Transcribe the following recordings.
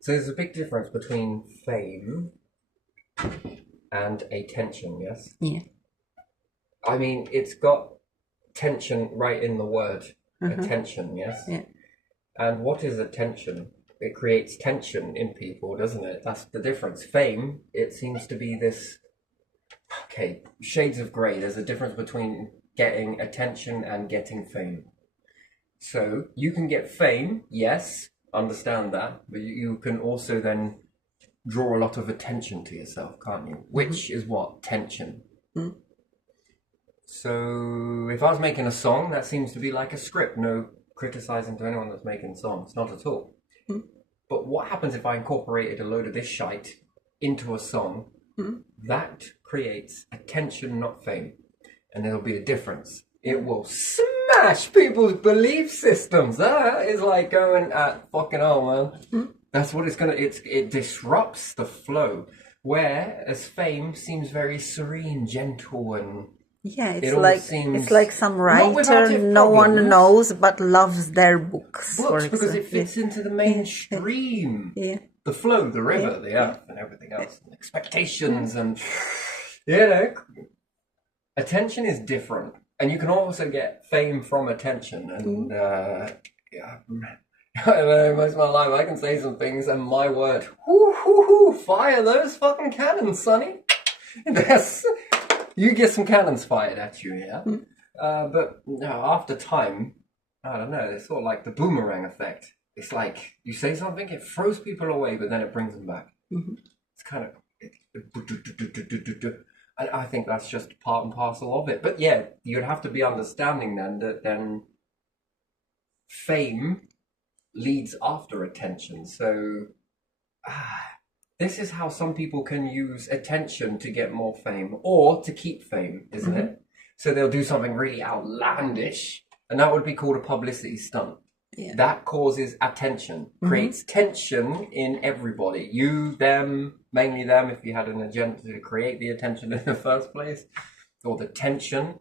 So there's a big difference between fame and attention, yes? Yeah. I mean, it's got tension right in the word attention, yes? Yeah. And what is attention? It creates tension in people, doesn't it? That's the difference. Fame, it seems to be this, okay, shades of grey. There's a difference between getting attention and getting fame. So you can get fame, yes, understand that, but you can also then draw a lot of attention to yourself, can't you? Which is what? Tension. So if I was making a song, that seems to be like a script. No criticizing to anyone that's making songs, not at all. But what happens if I incorporated a load of this shite into a song? That creates attention, not fame. And there'll be a difference. It will smash people's belief systems. That is like going at fucking hell, man. That's what it's gonna. It disrupts the flow. Whereas fame seems very serene, gentle, and Yeah, seems it's like some not without writer its no one problems. knows but loves their books. Books for because it example. fits into the mainstream. Yeah. The flow, the river, the earth, and everything else. And expectations and you know, attention is different, and you can also get fame from attention. And yeah, I don't know, most of my life I can say some things, and my word, fire those fucking cannons, sonny. That's, you get some cannons fired at you, yeah. But after time, I don't know. It's sort of like the boomerang effect. It's like you say something, it throws people away, but then it brings them back. It's kind of, I think that's just part and parcel of it. But yeah, you'd have to be understanding then that then fame leads after attention. So this is how some people can use attention to get more fame or to keep fame, isn't it? So they'll do something really outlandish, and that would be called a publicity stunt. Yeah. That causes attention, creates tension in everybody. You, them, mainly them, if you had an agenda to create the attention in the first place, or the tension.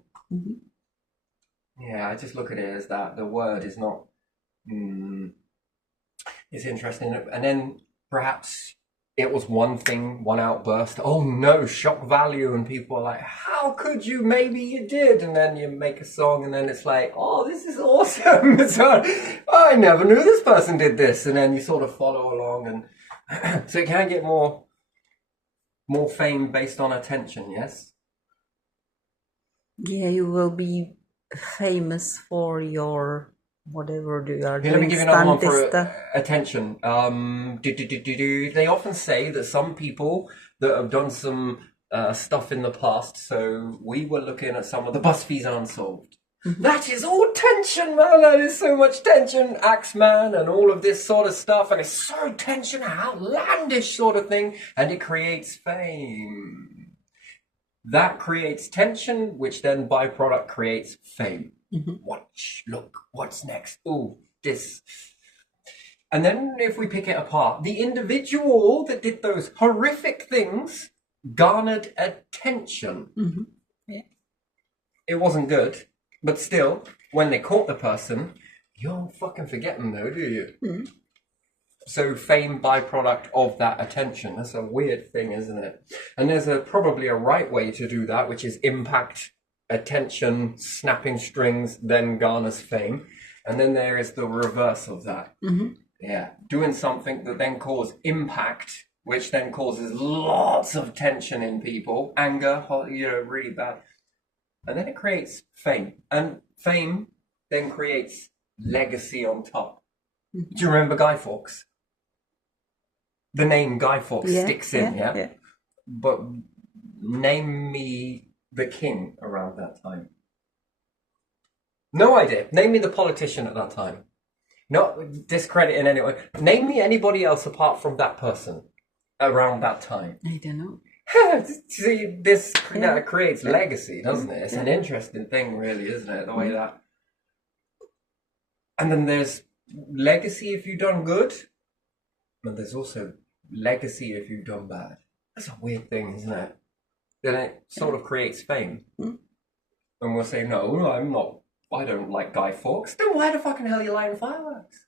Yeah, I just look at it as that the word is not. It's interesting, and then perhaps it was one thing, one outburst. Oh no, shock value, and people are like, "How could you? Maybe you did." And then you make a song, and then it's like, "Oh, this is awesome!" So, I never knew this person did this, and then you sort of follow along, and so it can get more fame based on attention. Yes. Yeah, you will be famous for your whatever you are Here, let me doing. give you another one Stuntista. for attention. They often say that some people that have done some stuff in the past, so we were looking at some of the BuzzFeed Unsolved. That is all tension, man. That is so much tension, Axeman and all of this sort of stuff. And it's so tension, outlandish sort of thing. And it creates fame. That creates tension, which then byproduct creates fame. Watch, look, what's next? Oh, this. And then if we pick it apart, the individual that did those horrific things garnered attention. Yeah. It wasn't good, but still, when they caught the person, you don't fucking forget them though, do you? So fame byproduct of that attention. That's a weird thing, isn't it? And there's probably a right way to do that, which is impact, attention, snapping strings, then garners fame. And then there is the reverse of that. Yeah, doing something that then causes impact, which then causes lots of tension in people, anger, really bad. And then it creates fame. And fame then creates legacy on top. Do you remember Guy Fawkes? The name Guy Fawkes sticks in, yeah? But name me the king around that time. No idea. Name me the politician at that time. Not discrediting anyone. Name me anybody else apart from that person around that time. I don't know. See, this creates legacy, doesn't it? It's an interesting thing, really, isn't it? The way that. And then there's legacy if you've done good, and there's also legacy if you've done bad. That's a weird thing, isn't it? Then it sort of creates fame. And we'll say, no, I'm not. I don't like Guy Fawkes. Then why the fucking hell are you lighting fireworks?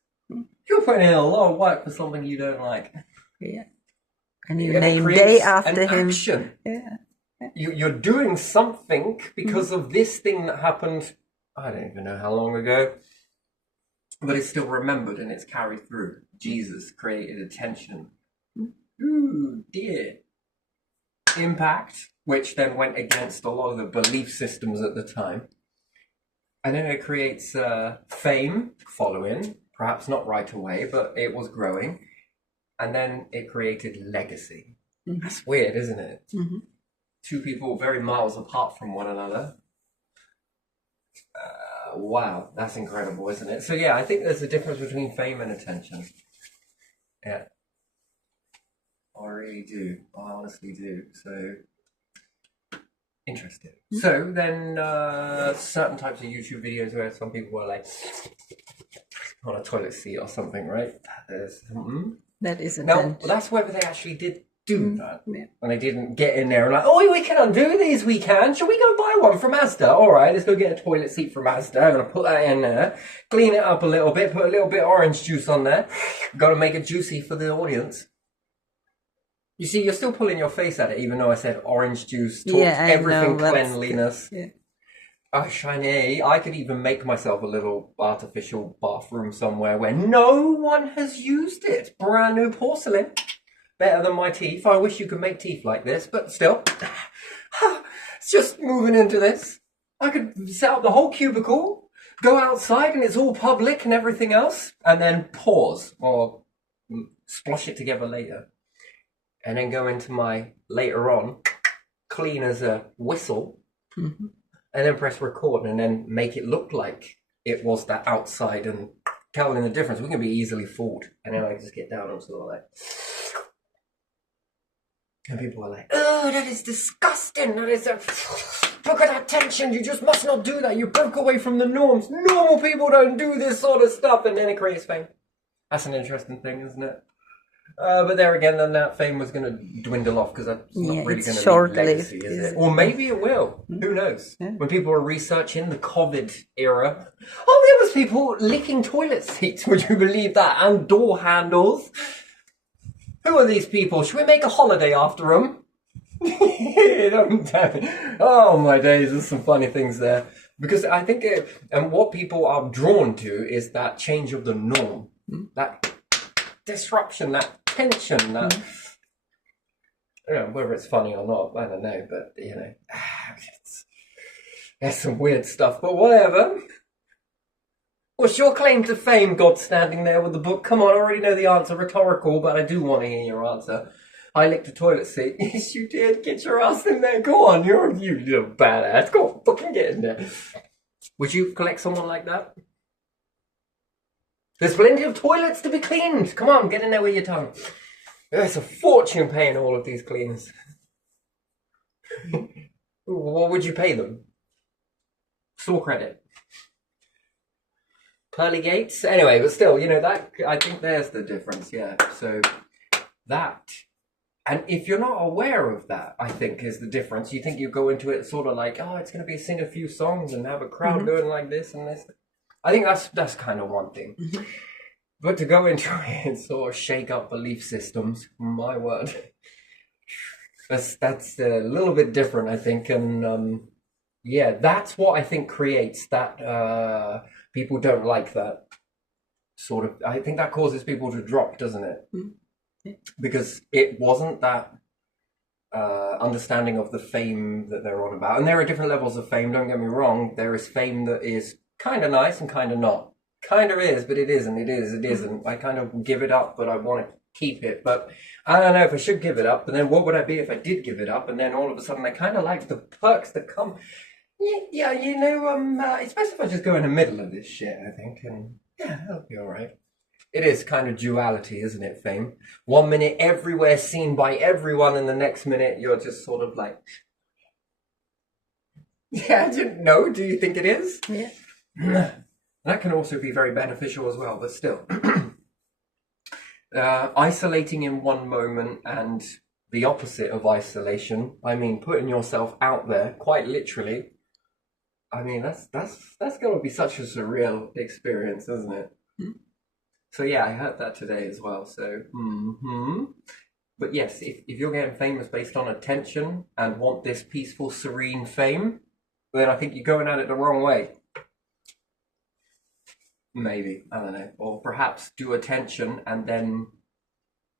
You're putting in a lot of work for something you don't like. Yeah. And you It name creates day after an him. action. Yeah. You're doing something because of this thing that happened, I don't even know how long ago, but it's still remembered and it's carried through. Jesus created attention. Ooh, dear. Impact, which then went against a lot of the belief systems at the time. And then it creates fame following, perhaps not right away, but it was growing. And then it created legacy. That's weird, isn't it? Two people very miles apart from one another. Wow, that's incredible, isn't it? So yeah, I think there's a difference between fame and attention. Yeah. I really do. I honestly do. So interesting. So then certain types of YouTube videos where some people were like on a toilet seat or something, right? That is Now, attention. that's whether they actually did do that. Yeah. And they didn't get in there and like, oh, we can undo these, we can. Shall we go buy one from Asda? All right, let's go get a toilet seat from Asda. I'm going to put that in there, clean it up a little bit, put a little bit of orange juice on there. Got to make it juicy for the audience. You see, you're still pulling your face at it, even though I said orange juice, talked everything cleanliness. Yeah. Shiny. I could even make myself a little artificial bathroom somewhere where no one has used it. Brand new porcelain. Better than my teeth. I wish you could make teeth like this, but still. It's just moving into this. I could set up the whole cubicle, go outside and it's all public and everything else, and then pause or splosh it together later. And then go into my later on, clean as a whistle, and then press record and then make it look like it was that outside and telling the difference. We can be easily fooled. And then I just get down and sort of like... And people are like, oh, that is disgusting. That is a... Look at that tension. You just must not do that. You broke away from the norms. Normal people don't do this sort of stuff. And then it creates fame. That's an interesting thing, isn't it? But there again, then that fame was going to dwindle off because that's not really going to leave legacy, is it? Or maybe it will. Who knows? Yeah. When people are researching the COVID era, oh, there was people licking toilet seats. Would you believe that? And door handles. Who are these people? Should we make a holiday after them? Oh my days, there's some funny things there. Because I think, and what people are drawn to is that change of the norm, that disruption, that tension, that, you know, whether it's funny or not, I don't know, but, you know, there's some weird stuff, but whatever. What's your claim to fame, God standing there with the book? Come on, I already know the answer, rhetorical, but I do want to hear your answer. I licked a toilet seat. Yes, you did. Get your ass in there. Go on, you little badass. Go on, fucking get in there. Would you collect someone like that? There's plenty of toilets to be cleaned. Come on, get in there with your tongue. There's a fortune paying all of these cleaners. What would you pay them? Store credit. Pearly gates? Anyway, but still, you know, that, I think there's the difference, yeah. So, that. And if you're not aware of that, I think, is the difference. You think you go into it sort of like, oh, it's going to be sing a few songs and have a crowd going like this and this. I think that's kind of one thing. But to go into it and sort of shake up belief systems, my word, that's a little bit different, I think. And yeah, that's what I think creates that people don't like that sort of. I think that causes people to drop, doesn't it? Because it wasn't that understanding of the fame that they're on about. And there are different levels of fame, don't get me wrong. There is fame that is kind of nice and kind of not. Kind of is, but it isn't. It is, it isn't. I kind of give it up, but I want to keep it. But I don't know if I should give it up. And then what would I be if I did give it up? And then all of a sudden I kind of like the perks that come. Yeah, you know, it's best if I just go in the middle of this shit, I think. And yeah, that'll be all right. It is kind of duality, isn't it, fame? 1 minute everywhere, seen by everyone, and the next minute you're just sort of like... Yeah, I didn't know. Do you think it is? Yeah. That can also be very beneficial as well, but still. Isolating in one moment and the opposite of isolation, I mean, putting yourself out there, quite literally, I mean, that's got to be such a surreal experience, isn't it? So yeah, I heard that today as well. So, but yes, if you're getting famous based on attention and want this peaceful, serene fame, then I think you're going at it the wrong way. Maybe, I don't know. Or perhaps do attention and then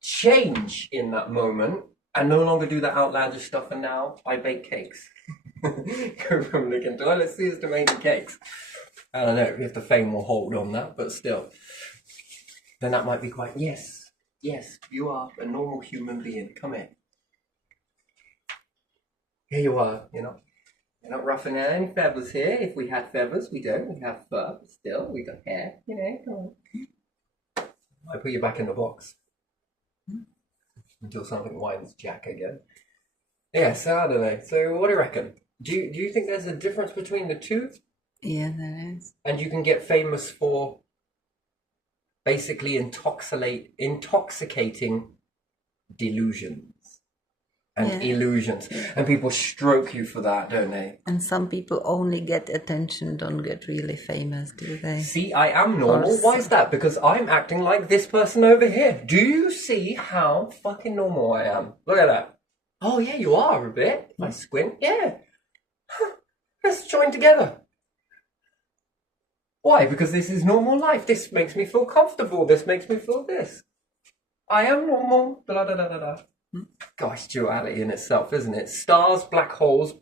change in that moment and no longer do that outlandish stuff. And now I bake cakes. Go from licking toilet seats to making cakes. I don't know if the fame will hold on that, but still. Then that might be quite, yes, you are a normal human being. Come here. Here you are, You're not ruffling any feathers here. If we had feathers, we don't. We have fur, but still, we got hair, come on. I put you back in the box. Until something winds Jack again. Yeah, so I don't know. So what do you reckon? Do you think there's a difference between the two? Yeah, there is. And you can get famous for basically intoxicating delusions and illusions. And people stroke you for that, don't they? And some people only get attention, don't get really famous, do they? See, I am normal. Why is that? Because I'm acting like this person over here. Do you see how fucking normal I am? Look at that. Oh yeah, you are a bit. If I squint, yeah. Let's join together. Why? Because this is normal life. This makes me feel comfortable. This makes me feel this. I am normal. Blah, blah, blah, blah, blah. Gosh, duality in itself, isn't it? Stars, black holes,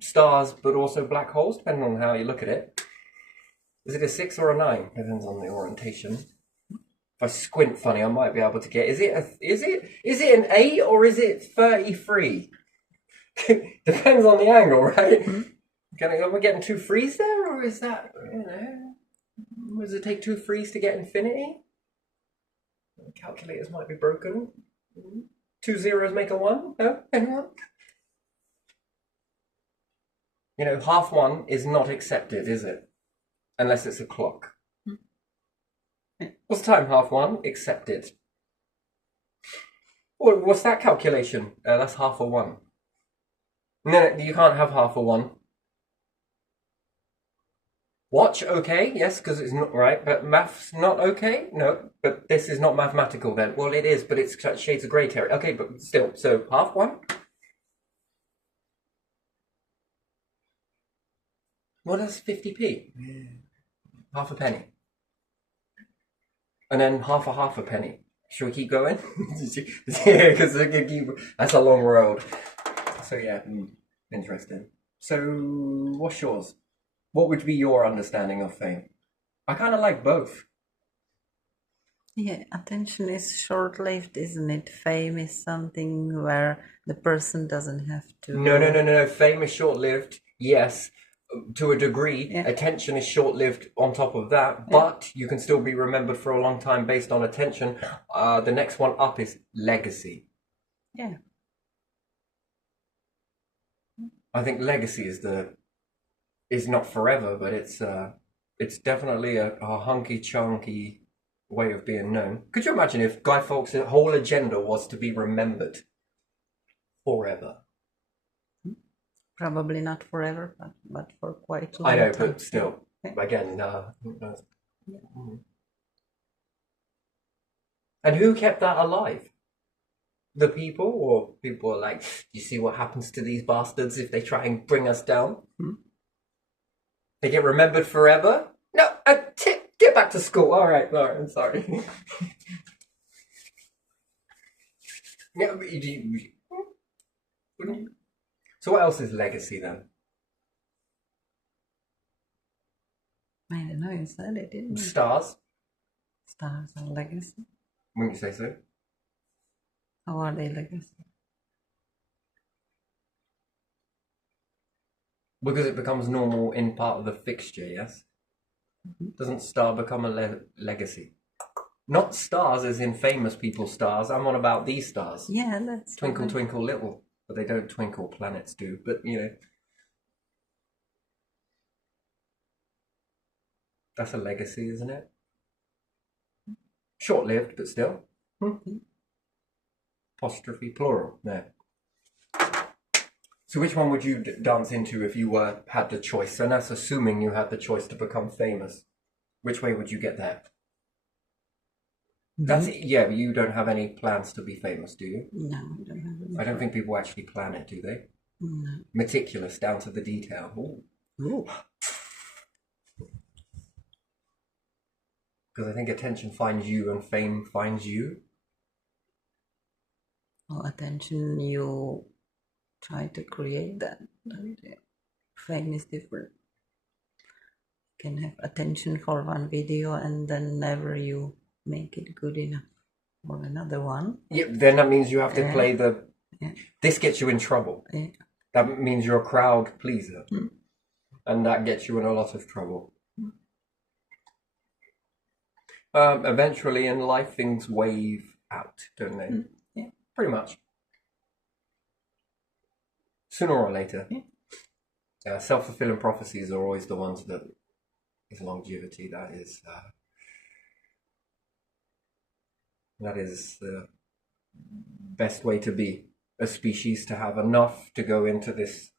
stars, but also black holes, depending on how you look at it. Is it a 6 or a 9? Depends on the orientation. If I squint funny, I might be able to get. Is it an 8 or is it 33? Depends on the angle, right? Am I getting 2 threes there, or is that, does it take 2 threes to get infinity? The calculators might be broken. 2 zeros make a 1? No? Anyone? Half 1 is not accepted, is it? Unless it's a clock. What's time, half 1? Accepted. What's that calculation? That's half a 1. No, you can't have half a 1. Watch, okay, yes, because it's not right, but math's not okay? No, but this is not mathematical then. Well, it is, but it's shades of grey territory. Okay, but still, so half 1? What is 50p? Half a penny. And then half a penny. Should we keep going? Yeah, because that's a long road. So yeah, interesting. So what's yours? What would be your understanding of fame? I kind of like both. Yeah, attention is short-lived, isn't it? Fame is something where the person doesn't have to... No. Fame is short-lived, yes, to a degree. Yeah. Attention is short-lived on top of that, but you can still be remembered for a long time based on attention. The next one up is legacy. Yeah. I think legacy is not forever, but it's definitely a hunky-chunky way of being known. Could you imagine if Guy Fawkes' whole agenda was to be remembered forever? Probably not forever, but for quite a long time. I know, but still, again, And who kept that alive? The people, or people are like, you see what happens to these bastards if they try and bring us down? They get remembered forever? No, get back to school. All right, I'm sorry. So what else is legacy then? I don't know, you said it, didn't you? Stars. Stars are legacy. Wouldn't you say so? How are they legacy? Because it becomes normal in part of the fixture, yes? Doesn't star become a legacy? Not stars as in famous people's stars. I'm on about these stars. Yeah, that's... Twinkle, twinkle, little. But they don't twinkle, planets do. But, that's a legacy, isn't it? Short-lived, but still. Apostrophe plural, there. So which one would you dance into if you had the choice? And that's assuming you had the choice to become famous. Which way would you get there? That's it. Yeah, you don't have any plans to be famous, do you? No, I don't have any. I don't think people actually plan it, do they? No. Meticulous down to the detail. Ooh. Because I think attention finds you and fame finds you. Well, attention, you try to create that. Fame is different. You can have attention for one video and then never you make it good enough for another one. Yeah, then that means you have to play the... Yeah. This gets you in trouble. Yeah. That means you're a crowd pleaser. And that gets you in a lot of trouble. Eventually in life, things wave out, don't they? Yeah. Pretty much. Sooner or later. Yeah. Self-fulfilling prophecies are always the ones that is longevity. That is the best way to be a species, to have enough to go into this.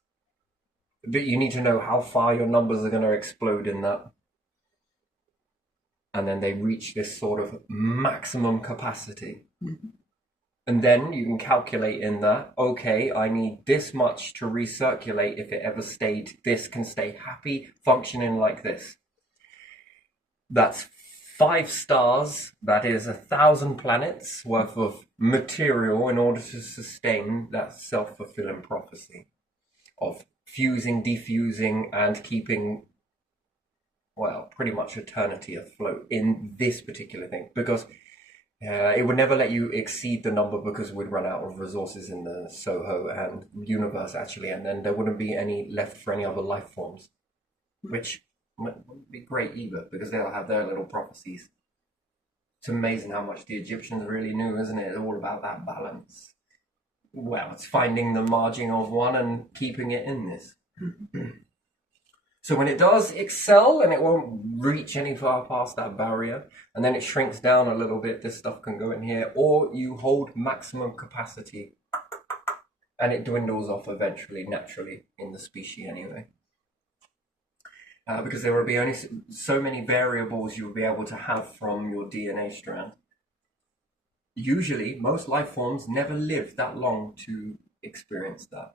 But you need to know how far your numbers are going to explode in that. And then they reach this sort of maximum capacity. And then you can calculate in that, okay, I need this much to recirculate if it ever stayed. This can stay happy, functioning like this. That's 5 stars, that is 1,000 planets worth of material in order to sustain that self-fulfilling prophecy of fusing, defusing, and keeping, well, pretty much eternity afloat in this particular thing. Because it would never let you exceed the number, because we'd run out of resources in the Soho and universe, actually, and then there wouldn't be any left for any other life forms, which wouldn't be great either, because they'll have their little prophecies. It's amazing how much the Egyptians really knew, isn't it? It's all about that balance. Well, it's finding the margin of one and keeping it in this. So when it does excel and it won't reach any far past that barrier, and then it shrinks down a little bit, this stuff can go in here, or you hold maximum capacity and it dwindles off eventually, naturally, in the species anyway. Because there will be only so many variables you'll be able to have from your DNA strand. Usually, most life forms never live that long to experience that.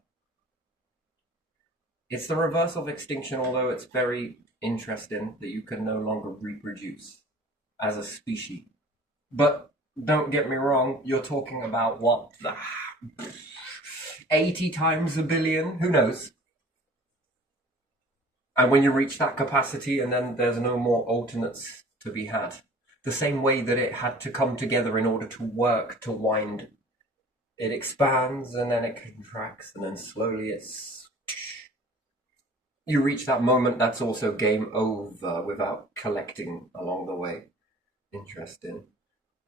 It's the reverse of extinction, although it's very interesting that you can no longer reproduce as a species. But don't get me wrong, you're talking about what? 80 times a billion? Who knows? And when you reach that capacity, and then there's no more alternates to be had. The same way that it had to come together in order to work, to wind. It expands, and then it contracts, and then slowly it's... You reach that moment, that's also game over without collecting along the way. Interesting.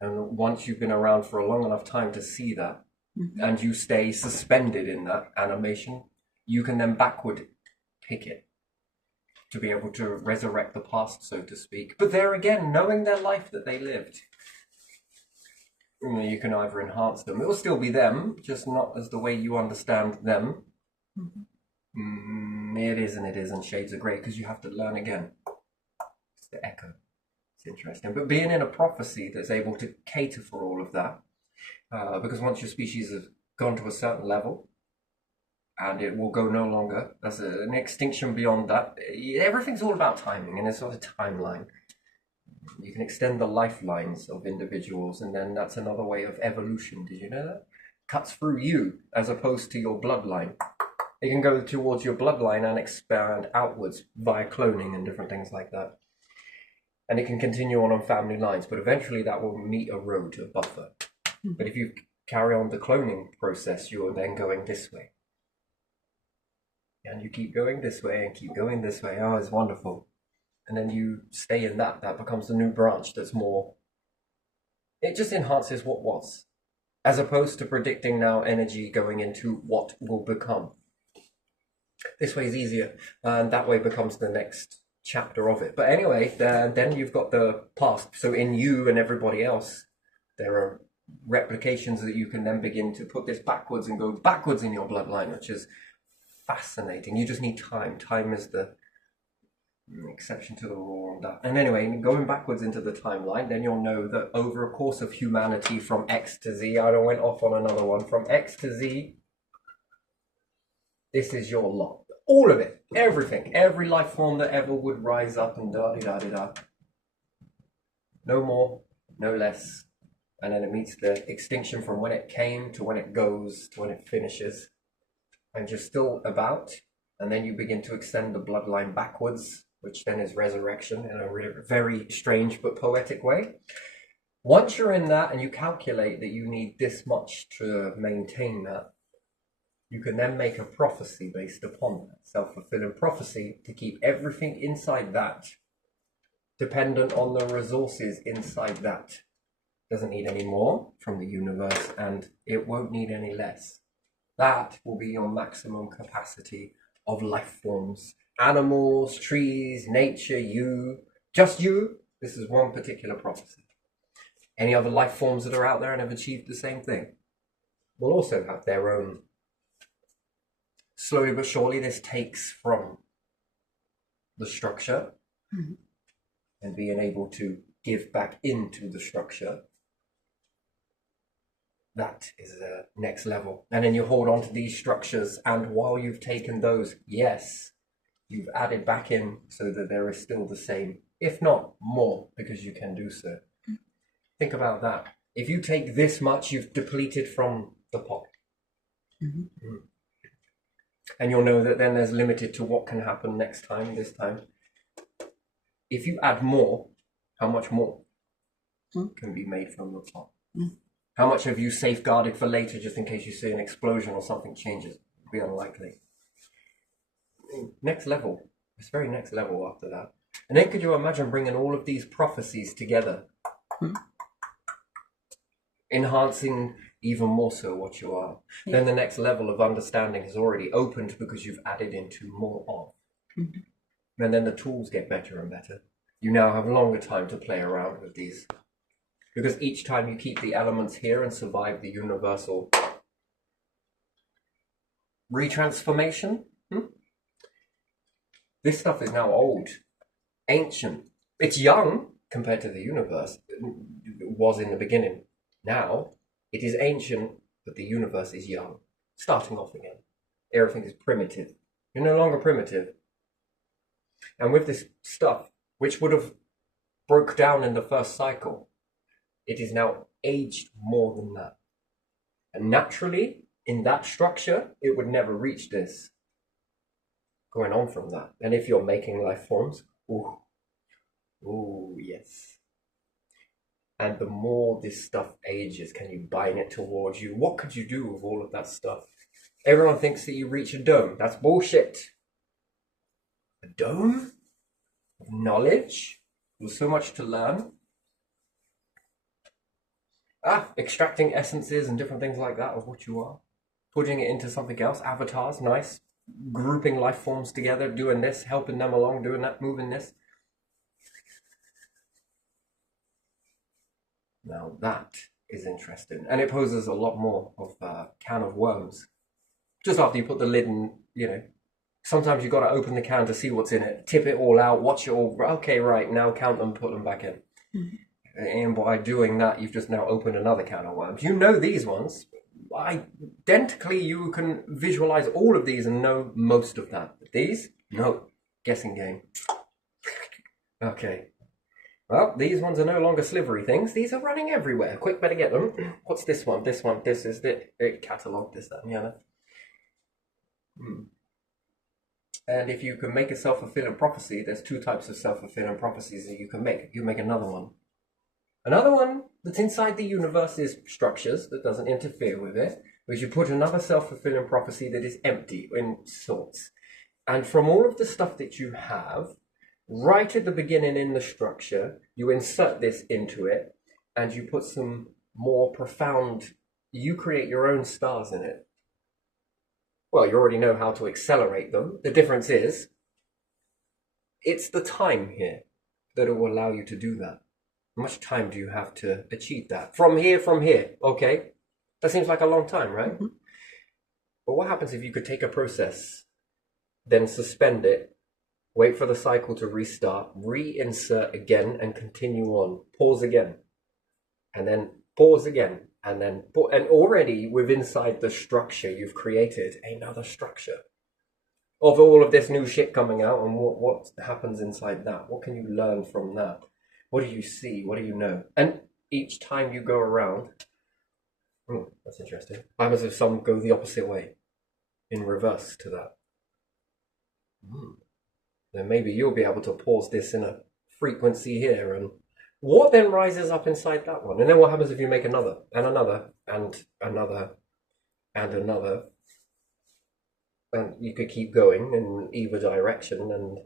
And once you've been around for a long enough time to see that, and you stay suspended in that animation, you can then backward pick it to be able to resurrect the past, so to speak. But there again, knowing their life that they lived, you can either enhance them. It will still be them, just not as the way you understand them. It is and it isn't shades of grey, because you have to learn again. It's the echo. It's interesting. But being in a prophecy that's able to cater for all of that, because once your species has gone to a certain level, and it will go no longer, there's an extinction beyond that. Everything's all about timing, and it's sort of timeline. You can extend the lifelines of individuals, and then that's another way of evolution. Did you know that? Cuts through you, as opposed to your bloodline. It can go towards your bloodline and expand outwards via cloning and different things like that. And it can continue on family lines, but eventually that will meet a road, a buffer. But if you carry on the cloning process, you're then going this way. And you keep going this way and keep going this way. Oh, it's wonderful. And then you stay in that. That becomes the new branch that's more... It just enhances what was. As opposed to predicting now energy going into what will become. This way is easier. And that way becomes the next chapter of it. But anyway, then you've got the past. So in you and everybody else, there are replications that you can then begin to put this backwards and go backwards in your bloodline, which is fascinating. You just need time. Time is the exception to the rule on that. And anyway, going backwards into the timeline, then you'll know that over a course of humanity from X to Z, I went off on another one, from X to Z, this is your lot. All of it, everything, every life form that ever would rise up and da-di-da-di-da. No more, no less. And then it meets the extinction from when it came to when it goes to when it finishes. And you're still about, and then you begin to extend the bloodline backwards, which then is resurrection in a really, very strange but poetic way. Once you're in that and you calculate that you need this much to maintain that, you can then make a prophecy based upon that, self-fulfilling prophecy, to keep everything inside that, dependent on the resources inside that. Doesn't need any more from the universe, and it won't need any less. That will be your maximum capacity of life forms. Animals, trees, nature, you, just you. This is one particular prophecy. Any other life forms that are out there and have achieved the same thing will also have their own. Slowly but surely, this takes from the structure and being able to give back into the structure. That is the next level. And then you hold on to these structures, and while you've taken those, yes, you've added back in so that there is still the same, if not more, because you can do so. Think about that. If you take this much, you've depleted from the pot. And you'll know that then there's limited to what can happen next time, this time. If you add more, how much more can be made from the pot? How much have you safeguarded for later, just in case you see an explosion or something changes? It'd be unlikely. Next level. It's very next level after that. And then could you imagine bringing all of these prophecies together? Enhancing even more so what you are. Then the next level of understanding is already opened because you've added into more of. And then the tools get better and better. You now have longer time to play around with these. Because each time you keep the elements here and survive the universal retransformation, this stuff is now old, ancient. It's young compared to the universe. It was in the beginning. Now, it is ancient, but the universe is young. Starting off again. Everything is primitive. You're no longer primitive. And with this stuff, which would have broke down in the first cycle, it is now aged more than that. And naturally, in that structure, it would never reach this. Going on from that. And if you're making life forms, ooh, yes. And the more this stuff ages, can you bind it towards you? What could you do with all of that stuff? Everyone thinks that you reach a dome. That's bullshit. A dome of knowledge? There's so much to learn. Extracting essences and different things like that of what you are. Putting it into something else. Avatars, nice. Grouping life forms together, doing this, helping them along, doing that, moving this. Now that is interesting. And it poses a lot more of a can of worms. Just after you put the lid in, sometimes you've got to open the can to see what's in it, tip it all out, watch it all. Okay, right, now count them, put them back in. And by doing that, you've just now opened another can of worms. You know these ones. Identically, you can visualize all of these and know most of that. But these? No. Guessing game. Okay. Well, these ones are no longer slivery things. These are running everywhere. Quick, better get them. What's this one? This one. This is it. Catalog, this, that, and the other. And if you can make a self-fulfilling prophecy, there's two types of self-fulfilling prophecies that you can make. You make another one. Another one that's inside the universe's structures, that doesn't interfere with it, is you put another self-fulfilling prophecy that is empty in sorts. And from all of the stuff that you have, right at the beginning in the structure, you insert this into it, and you put some more profound, you create your own stars in it. Well, you already know how to accelerate them. The difference is, it's the time here that it will allow you to do that. How much time do you have to achieve that? From here, okay? That seems like a long time, right? But what happens if you could take a process, then suspend it, wait for the cycle to restart, reinsert again, and continue on. Pause again, and then pause again, and then and already within inside the structure you've created another structure of all of this new shit coming out, and what happens inside that. What can you learn from that? What do you see? What do you know? And each time you go around, that's interesting. What happens if some go the opposite way, in reverse to that? Then maybe you'll be able to pause this in a frequency here, and what then rises up inside that one? And then what happens if you make another, and another, and another, and another? And you could keep going in either direction. And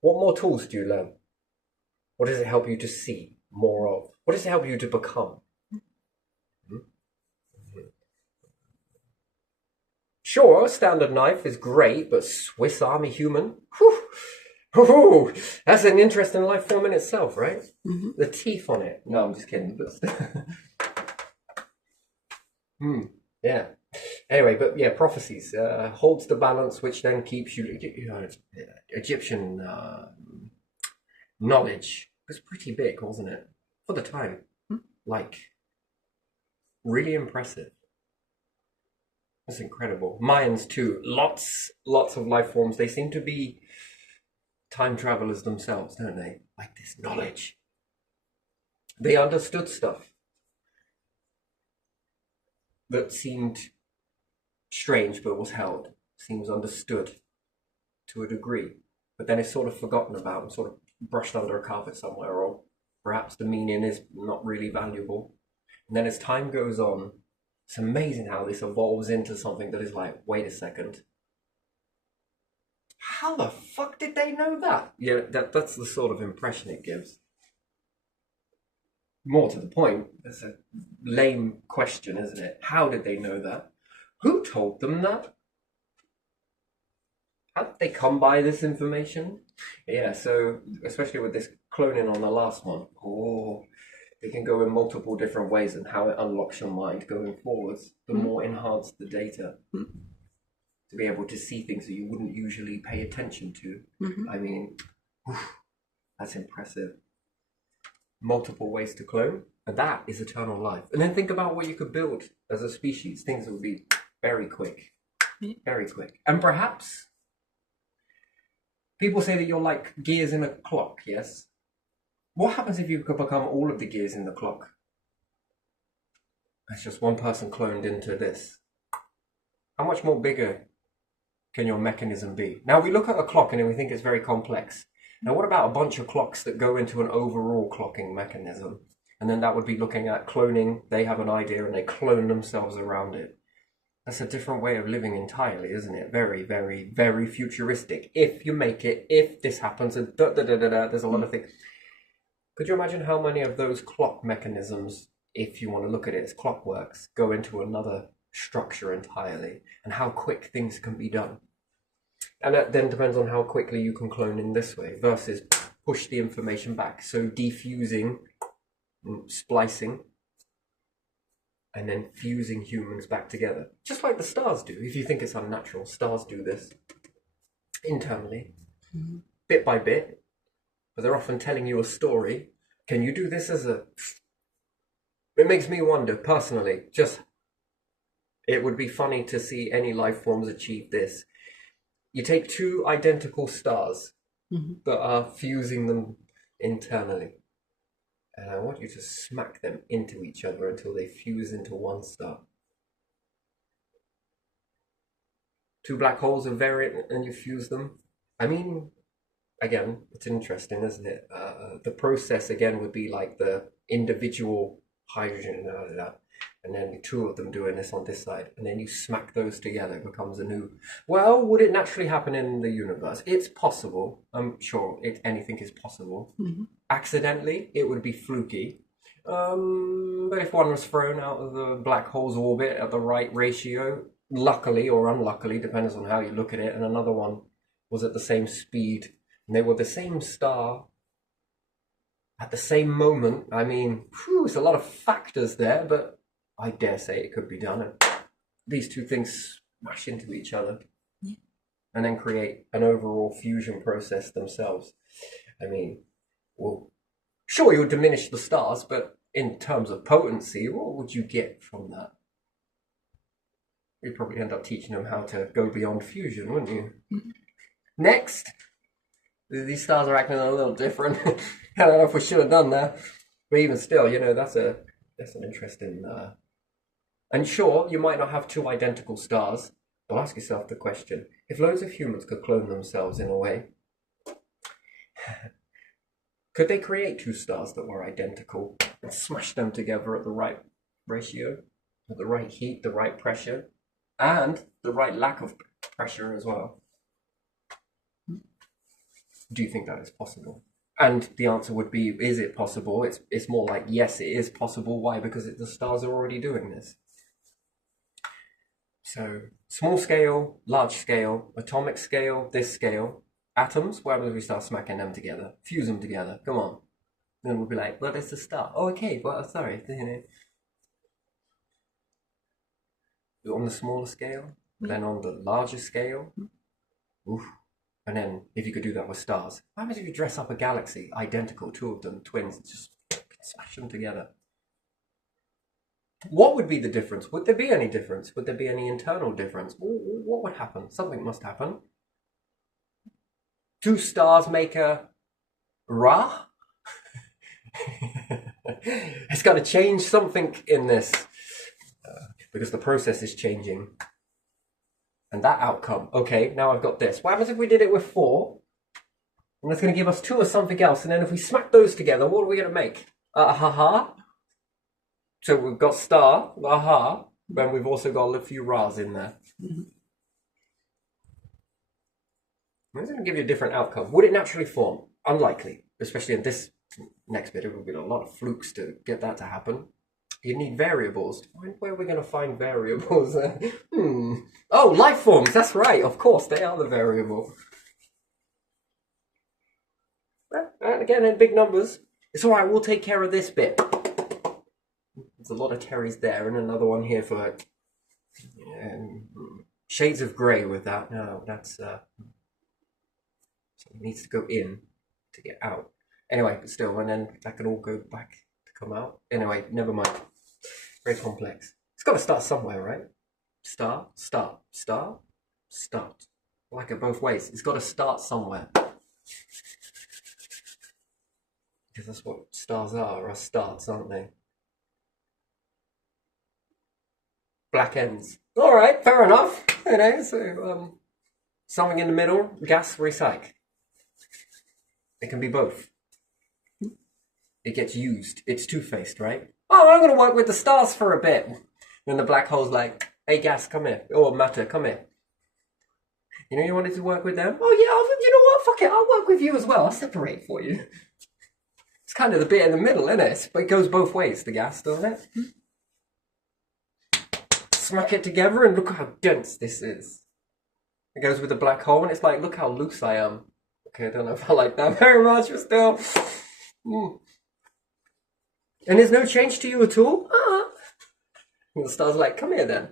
what more tools do you learn? What does it help you to see more of? What does it help you to become? Sure, standard knife is great, but Swiss Army human? Whew. That's an interesting life form in itself, right? The teeth on it. No, I'm just kidding. Yeah. Anyway, but yeah, prophecies holds the balance, which then keeps you know, Egyptian knowledge was pretty big, wasn't it? For the time. Like, really impressive. That's incredible. Mayans too. Lots of life forms. They seem to be time travelers themselves, don't they? Like this knowledge. They understood stuff that seemed strange but was held. Seems understood to a degree. But then it's sort of forgotten about and sort of brushed under a carpet somewhere, or perhaps the meaning is not really valuable. And then as time goes on, it's amazing how this evolves into something that is like, wait a second. How the fuck did they know that? Yeah, that's the sort of impression it gives. More to the point, it's a lame question, isn't it? How did they know that? Who told them that? How did they come by this information? Yeah, so especially with this cloning on the last one, it can go in multiple different ways, and how it unlocks your mind going forwards, the more enhanced the data. To be able to see things that you wouldn't usually pay attention to. I mean, that's impressive. Multiple ways to clone, and that is eternal life. And then think about what you could build as a species. Things would be very quick. Very quick. And perhaps people say that you're like gears in a clock, yes? What happens if you could become all of the gears in the clock? That's just one person cloned into this. How much more bigger can your mechanism be? Now we look at a clock and then we think it's very complex. Now what about a bunch of clocks that go into an overall clocking mechanism? And then that would be looking at cloning. They have an idea and they clone themselves around it. That's a different way of living entirely, isn't it? Very, very, very futuristic. If you make it, if this happens, and there's a lot of things. Could you imagine how many of those clock mechanisms, if you want to look at it as clockworks, go into another structure entirely, and how quick things can be done? And that then depends on how quickly you can clone in this way versus push the information back. So defusing, splicing, and then fusing humans back together. Just like the stars do. If you think it's unnatural, stars do this internally, bit by bit. But they're often telling you a story. Can you do this as a... It makes me wonder, personally, just... It would be funny to see any life forms achieve this. You take two identical stars that are fusing them internally. And I want you to smack them into each other until they fuse into one star. Two black holes are variant and you fuse them. I mean... Again, it's interesting, isn't it? The process, again, would be like the individual hydrogen and then the two of them doing this on this side. And then you smack those together, it becomes a new... Well, would it naturally happen in the universe? It's possible. I'm sure anything is possible. Accidentally, it would be fluky. But if one was thrown out of the black hole's orbit at the right ratio, luckily or unluckily, depends on how you look at it, and another one was at the same speed, and they were the same star at the same moment. I mean, there's a lot of factors there, but I dare say it could be done. And these two things smash into each other. and then create an overall fusion process themselves. I mean, well, sure, you'll diminish the stars, but in terms of potency, what would you get from that? You'd probably end up teaching them how to go beyond fusion, wouldn't you? Next, these stars are acting a little different. I don't know if we should have done that, but even still, you know, that's an interesting. And sure, you might not have two identical stars, but ask yourself the question: if loads of humans could clone themselves in a way, could they create two stars that were identical and smash them together at the right ratio, at the right heat, the right pressure, and the right lack of pressure as well? Do you think that is possible? And the answer would be, is it possible? It's more like, yes, it is possible. Why? Because the stars are already doing this. So, small scale, large scale, atomic scale, this scale, atoms, what happens if we start smacking them together? Fuse them together, come on. Then we'll be like, well, it's a star. Oh, okay, well, sorry. On the smaller scale, then on the larger scale. Oof. And then, if you could do that with stars, what happens if you dress up a galaxy, identical, two of them, twins, just smash them together? What would be the difference? Would there be any difference? Would there be any internal difference? What would happen? Something must happen. Two stars make a Ra? It's got to change something in this because the process is changing. And that outcome, okay, now I've got this. What happens if we did it with 4? And that's going to give us 2 of something else. And then if we smack those together, what are we going to make? Ha-ha. So we've got star, aha, and we've also got a few Ra's in there. It's going to give you a different outcome. Would it naturally form? Unlikely, especially in this next bit. It would be a lot of flukes to get that to happen. You need variables. Where are we going to find variables? Oh, life forms. That's right. Of course, they are the variable. And again, in big numbers. It's all right. We'll take care of this bit. There's a lot of Terrys there, and another one here for shades of grey with that. No, that's something needs to go in to get out. Anyway, but still, and then that can all go back to come out. Anyway, never mind. Very complex. It's got to start somewhere, right? Start. I like it both ways. It's got to start somewhere. Because that's what stars are starts, aren't they? Black ends. All right, fair enough. You know, so something in the middle, gas, recycle. It can be both. It gets used. It's two-faced, right? Oh, I'm going to work with the stars for a bit. And the black hole's like, hey, gas, come here. Or matter, come here. You know you wanted to work with them? Oh, yeah, you know what? Fuck it, I'll work with you as well. I'll separate for you. It's kind of the bit in the middle, isn't it? But it goes both ways, the gas, doesn't it? Smack it together and look how dense this is. It goes with the black hole and it's like, look how loose I am. Okay, I don't know if I like that very much, but still. And there's no change to you at all? And the star's like, come here then.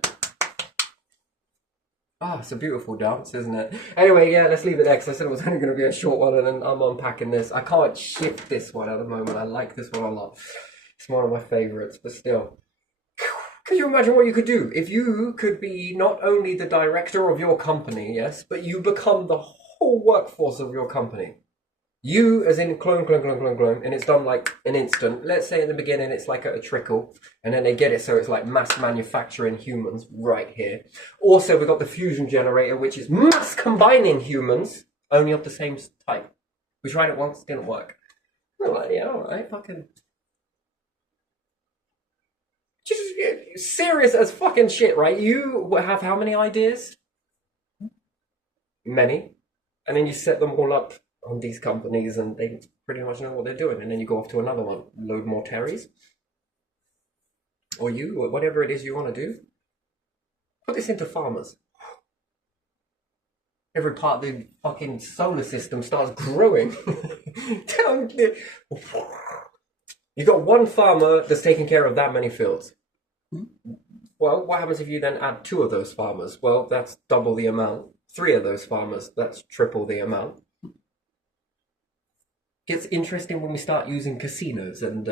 It's a beautiful dance, isn't it? Anyway, yeah, let's leave it there because I said it was only going to be a short one and then I'm unpacking this. I can't shift this one at the moment. I like this one a lot. It's one of my favourites, but still. Can you imagine what you could do? If you could be not only the director of your company, yes, but you become the whole workforce of your company. You, as in clone, and it's done like an instant. Let's say in the beginning it's like a trickle, and then they get it so it's like mass manufacturing humans right here. Also, we've got the fusion generator, which is mass combining humans, only of the same type. We tried it once, didn't work. We're like, yeah, alright, fucking... Just serious as fucking shit, right? You have how many ideas? Many. And then you set them all up on these companies and they pretty much know what they're doing. And then you go off to another one, load more Terrys. Or you, or whatever it is you want to do. Put this into farmers. Every part of the fucking solar system starts growing. You've got one farmer that's taking care of that many fields. Well, what happens if you then add 2 of those farmers? Well, that's double the amount. 3 of those farmers, that's triple the amount. Gets interesting when we start using casinos and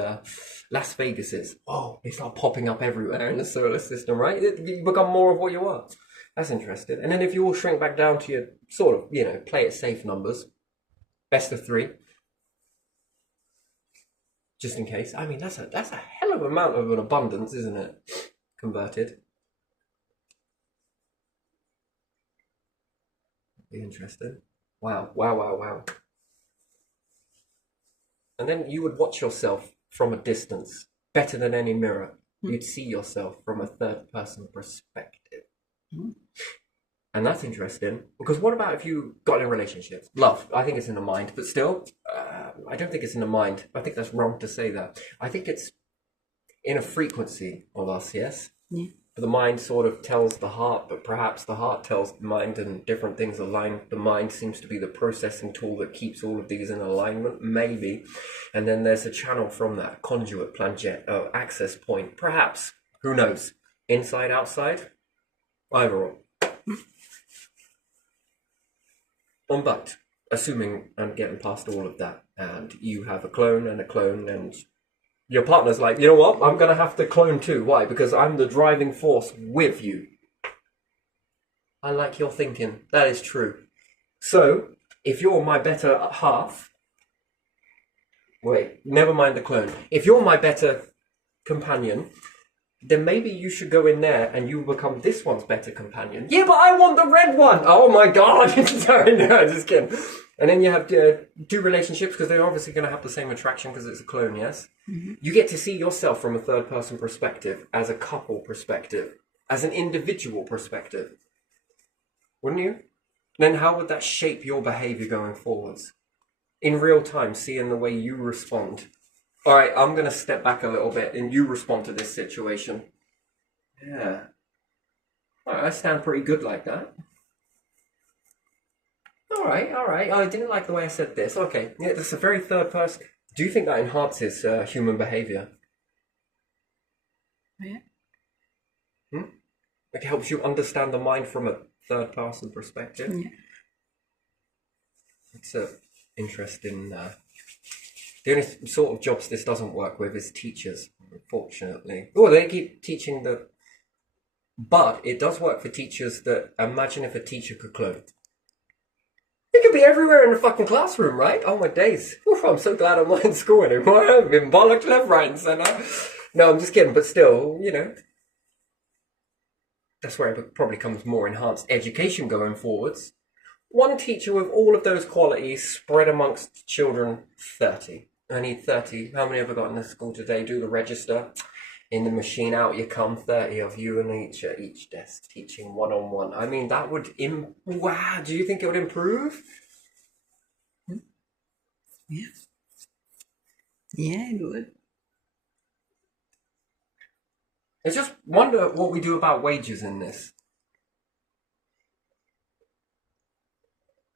Las Vegases. Oh, they start popping up everywhere in the solar system, right? You become more of what you are. That's interesting. And then if you all shrink back down to your sort of, play it safe numbers, best of 3, just in case. I mean, that's a hell of an amount of an abundance, isn't it? Converted. Be interesting. Wow, wow, wow, wow. And then you would watch yourself from a distance, better than any mirror. You'd see yourself from a third-person perspective. And that's interesting, because what about if you got in a relationship? Love, I think it's in the mind, but still, I don't think it's in the mind. I think that's wrong to say that. I think it's in a frequency of us, yes? Yeah. The mind sort of tells the heart, but perhaps the heart tells the mind, and different things align. The mind seems to be the processing tool that keeps all of these in alignment, maybe. And then there's a channel from that conduit, planjet, access point, perhaps. Who knows? Inside, outside? Either or. But assuming I'm getting past all of that, and you have a clone, and your partner's like, you know what, I'm going to have to clone too. Why? Because I'm the driving force with you. I like your thinking. That is true. So, if you're my better half... Wait, never mind the clone. If you're my better companion, then maybe you should go in there and you become this one's better companion. Yeah, but I want the red one! Oh my god! Sorry, no, just kidding. And then you have 2 relationships, because they're obviously going to have the same attraction because it's a clone, yes? Mm-hmm. You get to see yourself from a third-person perspective, as a couple perspective, as an individual perspective. Wouldn't you? Then how would that shape your behavior going forwards? In real time, seeing the way you respond. All right, I'm going to step back a little bit and you respond to this situation. Yeah. All right, I stand pretty good like that. All right. Oh, I didn't like the way I said this. Okay, yeah, that's a very third person. Do you think that enhances human behavior? Yeah. It helps you understand the mind from a third person perspective? Yeah. It's interesting. The only sort of jobs this doesn't work with is teachers, unfortunately. Oh, they keep teaching But it does work for teachers that... Imagine if a teacher could clone. It could be everywhere in the fucking classroom, right? Oh my days. Oof, I'm so glad I'm not in school anymore. I've been bollocked left, right and centre. No, I'm just kidding, but still, that's where it probably comes more enhanced education going forwards. One teacher with all of those qualities spread amongst children, 30. I need 30. How many have I got in the school today? Do the register. In the machine, out you come, 30 of you and each at each desk, teaching one-on-one. I mean, that would... Wow, do you think it would improve? Yeah. Yeah, it would. I just wonder what we do about wages in this.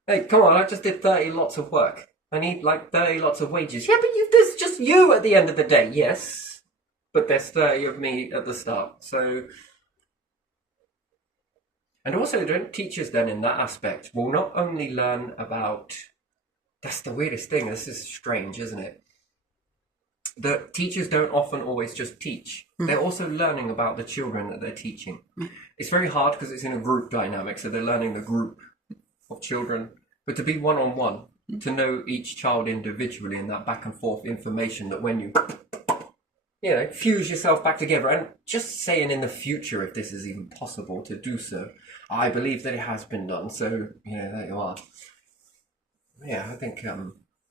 Hey, come on, I just did 30 lots of work. I need, 30 lots of wages. Yeah, but there's just you at the end of the day, yes. But there's 30 of me at the start, so... And also, teachers then in that aspect will not only learn about... That's the weirdest thing, this is strange, isn't it? The teachers don't often always just teach. They're also learning about the children that they're teaching. It's very hard because it's in a group dynamic, so they're learning the group of children. But to be one-on-one, to know each child individually and that back and forth information that when you... fuse yourself back together, and just saying in the future, if this is even possible to do so, I believe that it has been done, so, there you are. Yeah, I think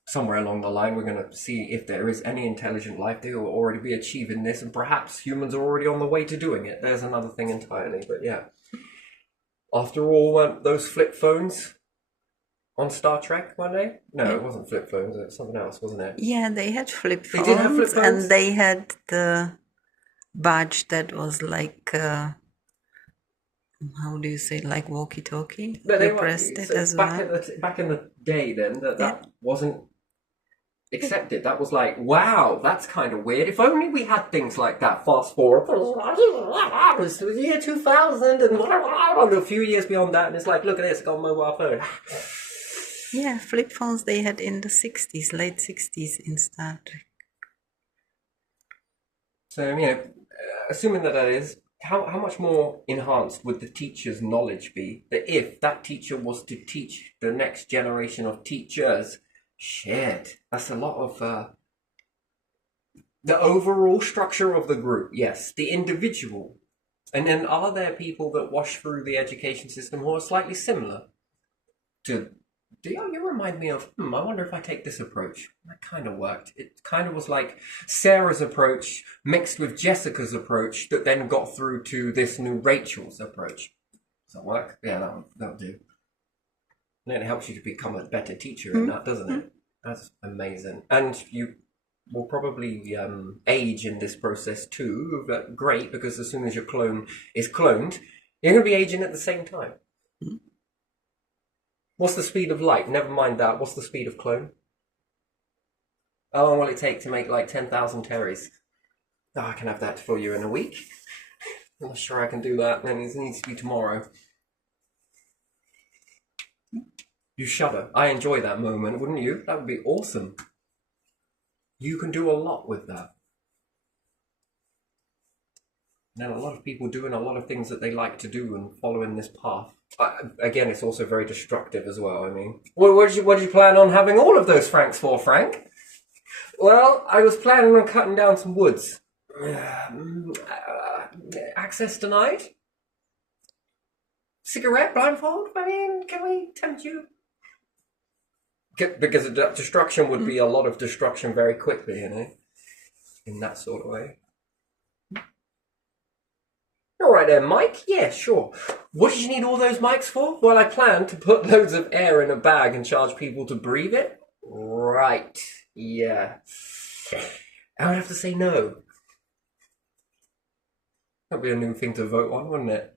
somewhere along the line we're going to see if there is any intelligent life, they will already be achieving this, and perhaps humans are already on the way to doing it. There's another thing entirely, but yeah. After all, weren't those flip phones on Star Trek one day? No, it wasn't flip phones, it was something else, wasn't it? Yeah, they had flip phones. They did have flip phones? And they had the badge that was like, how do you say, like walkie-talkie? No, you pressed it as well. Back in the day then, that wasn't... accepted. That was like, wow, that's kind of weird. If only we had things like that. Fast forward, it was the year 2000 and a few years beyond that, and it's like, look at this, got a mobile phone. Yeah, flip phones they had in the 60s, late 60s in Star Trek. So, assuming that is, how much more enhanced would the teacher's knowledge be that if that teacher was to teach the next generation of teachers? Shit, that's a lot of the overall structure of the group, yes, the individual. And then are there people that wash through the education system who are slightly similar to... You remind me of, I wonder if I take this approach. That kind of worked. It kind of was like Sarah's approach mixed with Jessica's approach that then got through to this new Rachel's approach. Does that work? Yeah, that'll do. And then it helps you to become a better teacher in that, doesn't it? That's amazing. And you will probably age in this process too. But great, because as soon as your clone is cloned, you're going to be aging at the same time. What's the speed of light? Never mind that. What's the speed of clone? How long will it take to make like 10,000 Terrys? Oh, I can have that for you in a week. I'm not sure I can do that. Then it needs to be tomorrow. You shudder. I enjoy that moment, wouldn't you? That would be awesome. You can do a lot with that. And a lot of people doing a lot of things that they like to do and following this path. Again, it's also very destructive as well. I mean, what did you plan on having all of those Franks for, Frank? Well, I was planning on cutting down some woods. Access denied? Cigarette blindfold? I mean, can we tempt you? Because destruction would be a lot of destruction very quickly, in that sort of way. All right then, Mike. Yeah, sure. What did you need all those mics for? Well, I plan to put loads of air in a bag and charge people to breathe it. Right. Yeah. I would have to say no. That'd be a new thing to vote on, wouldn't it?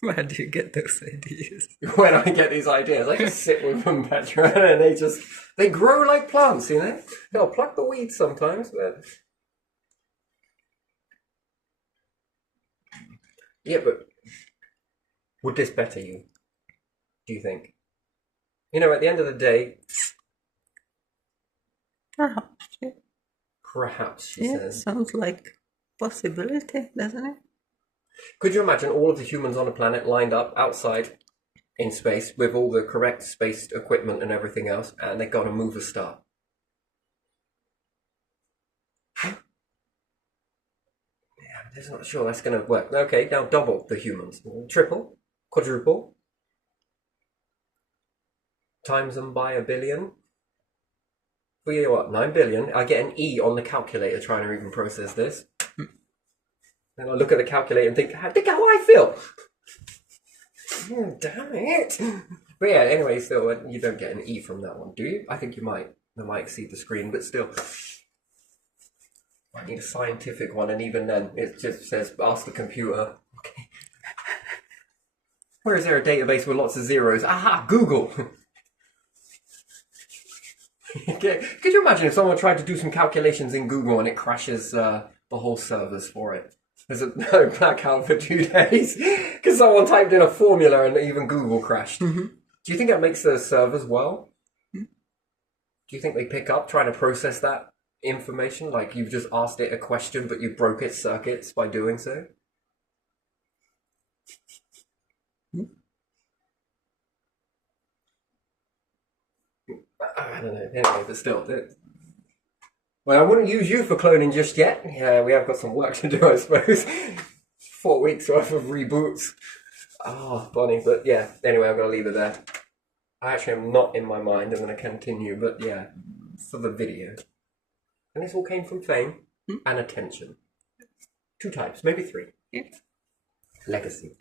Where do you get those ideas? When I get these ideas, I just sit with them, Petra, and they grow like plants, They'll pluck the weeds sometimes, but... Yeah, but would this better you? Do you think? At the end of the day... Perhaps, yeah. Perhaps, she says. Sounds like possibility, doesn't it? Could you imagine all of the humans on the planet lined up outside in space with all the correct space equipment and everything else, and they got to move a star? I'm not sure that's going to work. Okay, now double the humans. Triple? Quadruple? Times them by 1 billion? Well, you know what, 9 billion. I get an E on the calculator trying to even process this. And I look at the calculator and think how I feel. Damn it. But yeah, anyway, still, you don't get an E from that one, do you? I think you might. It might exceed the screen, but still... I need a scientific one, and even then, it just says, ask the computer. Okay. Where is there a database with lots of zeros? Aha, Google! Could you imagine if someone tried to do some calculations in Google and it crashes the whole servers for it? There's a blackout for 2 days because someone typed in a formula and even Google crashed. Mm-hmm. Do you think that makes the servers well? Mm-hmm. Do you think they pick up trying to process that information? Like you've just asked it a question but you broke its circuits by doing so? I don't know. Anyway, but still... Well, I wouldn't use you for cloning just yet. Yeah, we have got some work to do, I suppose. 4 weeks worth of reboots. Oh, funny. But yeah, anyway, I'm going to leave it there. I actually am not in my mind. I'm going to continue, but yeah, for the video. And this all came from fame and attention. 2 types, maybe 3. Yeah. Legacy.